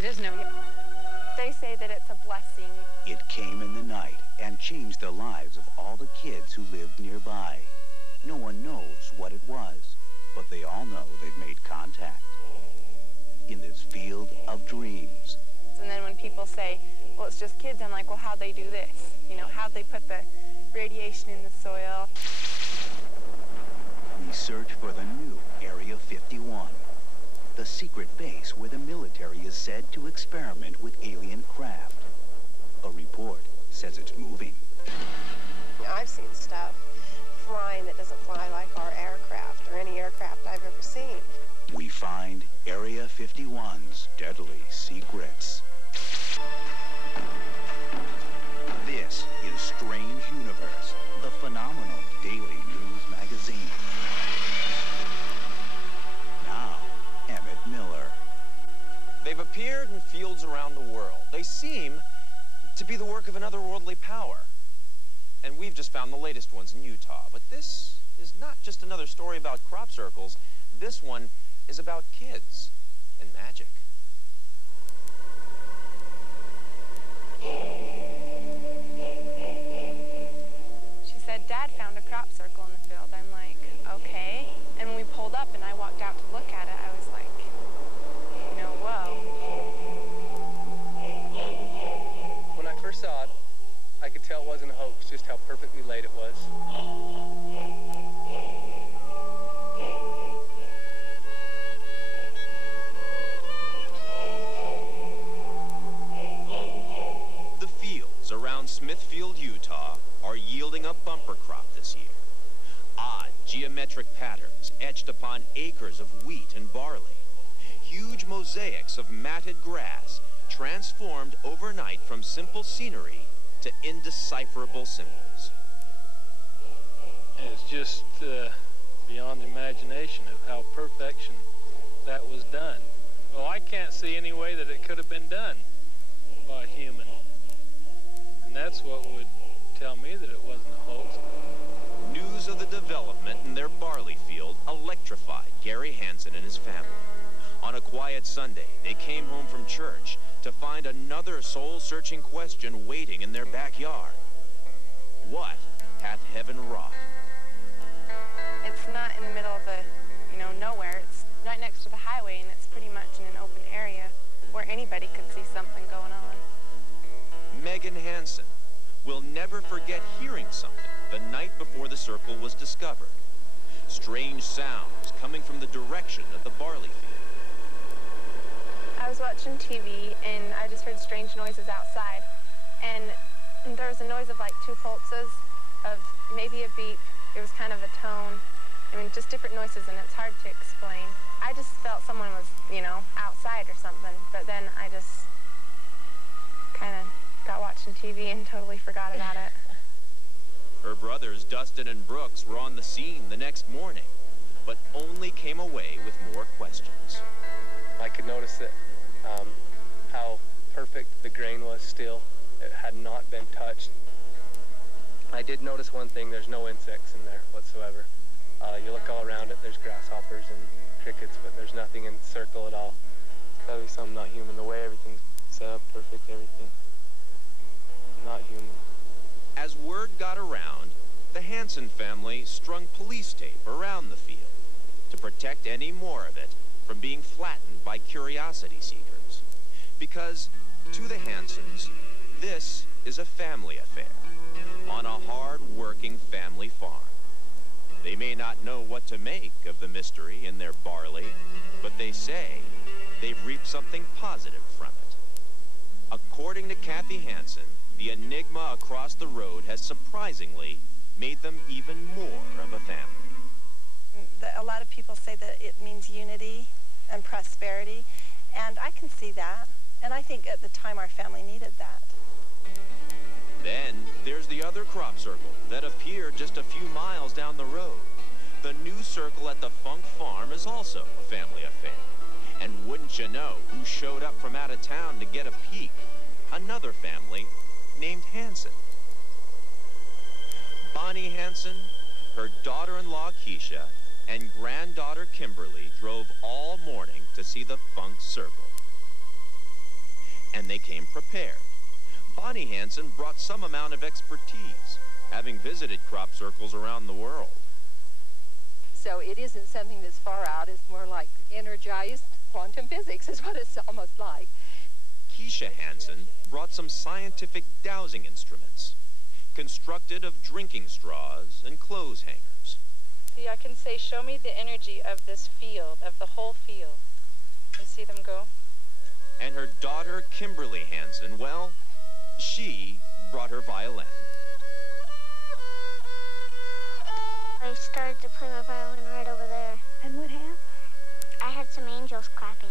He doesn't know yet. They say that it's a blessing. It came in the night and changed the lives of all the kids who lived nearby. No one knows what it was, but they all know they've made contact in this field of dreams. And then when people say, well, it's just kids, I'm like, well, how'd they do this? You know, how'd they put the radiation in the soil? We search for the new Area 51, the secret base where the military is said to experiment with alien craft. A report says it's moving. I've seen stuff flying that doesn't fly like our aircraft or any aircraft I've ever seen. We find Area 51's deadly secrets. This is Strange Universe, the phenomenal daily news magazine. Now, Emmett Miller. They've appeared in fields around the world. They seem to be the work of an otherworldly power. And we've just found the latest ones in Utah. But this is not just another story about crop circles. This one is about kids and magic. She said, Dad found a crop circle in the field. I'm like, okay. And when we pulled up and I walked out to look at it, I was like, you know, whoa. When I first saw it, I could tell it wasn't a hoax, just how perfectly laid it was. The fields around Smithfield, Utah are yielding a bumper crop this year. Odd geometric patterns etched upon acres of wheat and barley. Huge mosaics of matted grass transformed overnight from simple scenery to indecipherable symbols. It's just beyond imagination of how perfection that was done. Well, I can't see any way that it could have been done by a human. And that's what would tell me that it wasn't a hoax. News of the development in their barley field electrified Gary Hansen and his family. On a quiet Sunday, they came home from church to find another soul-searching question waiting in their backyard. What hath heaven wrought? It's not in the middle of the, nowhere. It's right next to the highway, and it's pretty much in an open area where anybody could see something going on. Megan Hansen will never forget hearing something the night before the circle was discovered. Strange sounds coming from the direction of the barley field. I was watching TV, and I just heard strange noises outside. And there was a noise of like two pulses, of maybe a beep. It was kind of a tone. Just different noises, and it's hard to explain. I just felt someone was, outside or something. But then I just kind of got watching TV and totally forgot about it. Her brothers, Dustin and Brooks, were on the scene the next morning, but only came away with more questions. I could notice that how perfect the grain was still. It had not been touched. I did notice one thing, there's no insects in there whatsoever. You look all around it, there's grasshoppers and crickets, but there's nothing in the circle at all. It's gotta be something not human. The way everything's set up, perfect, everything. Not human. As word got around, the Hansen family strung police tape around the field to protect any more of it from being flattened by curiosity seekers. Because to the Hansens, this is a family affair on a hard-working family farm. They may not know what to make of the mystery in their barley, but they say they've reaped something positive from it. According to Kathy Hansen, the enigma across the road has surprisingly made them even more of a family. A lot of people say that it means unity and prosperity, and I can see that. And I think at the time our family needed that. Then there's the other crop circle that appeared just a few miles down the road. The new circle at the Funk Farm is also a family affair. And wouldn't you know who showed up from out of town to get a peek? Another family named Hansen. Bonnie Hansen, her daughter-in-law Keisha, and granddaughter Kimberly drove all morning to see the Funk Circle. and they came prepared. Bonnie Hansen brought some amount of expertise, having visited crop circles around the world. So it isn't something that's far out. It's more like energized quantum physics is what it's almost like. Keisha Hansen brought some scientific dowsing instruments, constructed of drinking straws and clothes hangers. See, I can say, show me the energy of this field, of the whole field. And see them go. And her daughter, Kimberly Hansen, well, she brought her violin. I started to play my violin right over there. And what happened? I heard some angels clapping.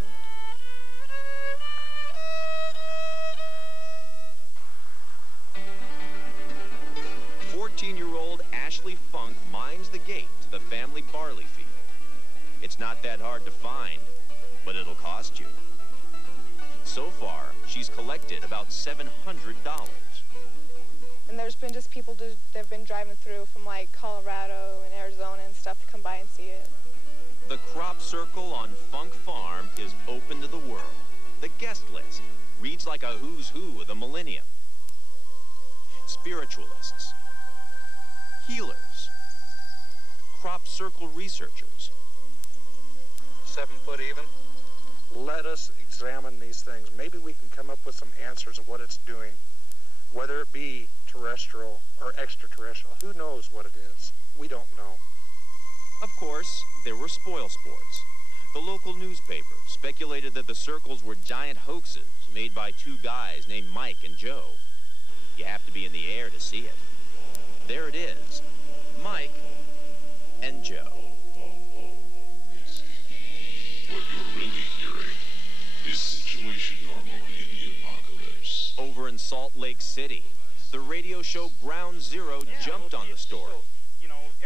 "14-year-old Ashley Funk minds the gate to the family barley field. It's not that hard to find, but it'll cost you. So far, she's collected about $700. And there's been just people that have been driving through from like Colorado and Arizona and stuff to come by and see it. The crop circle on Funk Farm is open to the world. The guest list reads like a who's who of the millennium. Spiritualists, healers, crop circle researchers. 7 foot even. Let us examine these things. Maybe we can come up with some answers of what it's doing, whether it be terrestrial or extraterrestrial. Who knows what it is? We don't know. Of course, there were spoil sports. The local newspaper speculated that the circles were giant hoaxes made by 2 guys named Mike and Joe. You have to be in the air to see it. There it is, Mike and Joe. What you're really hearing is Situation Normal in the Apocalypse. Over in Salt Lake City, the radio show Ground Zero jumped on the story.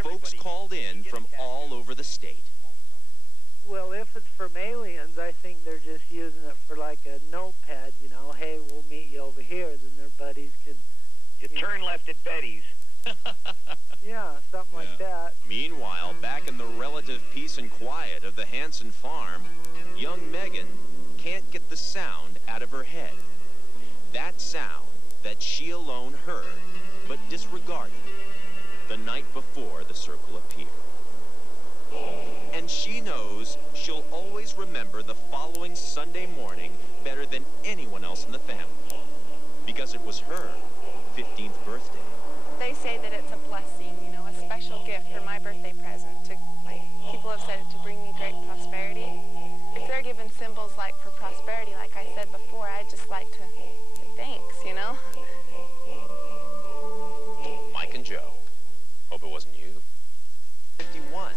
Folks called in from all over the state. Well, if it's from aliens, I think they're just using it for like a notepad, you know. Hey, we'll meet you over here. Then their buddies could... You turn left at Betty's. Yeah, something like that. Meanwhile, back in the relative peace and quiet of the Hansen farm, young Megan can't get the sound out of her head. That sound that she alone heard, but disregarded the night before the circle appeared. And she knows she'll always remember the following Sunday morning better than anyone else in the family, because it was her 15th birthday. They say that it's a blessing, you know, a special gift for my birthday present. People have said it to bring me great prosperity. If they're given symbols like for prosperity, like I said before, I'd just like to say thanks, you know? Mike and Joe. Hope it wasn't you. 51.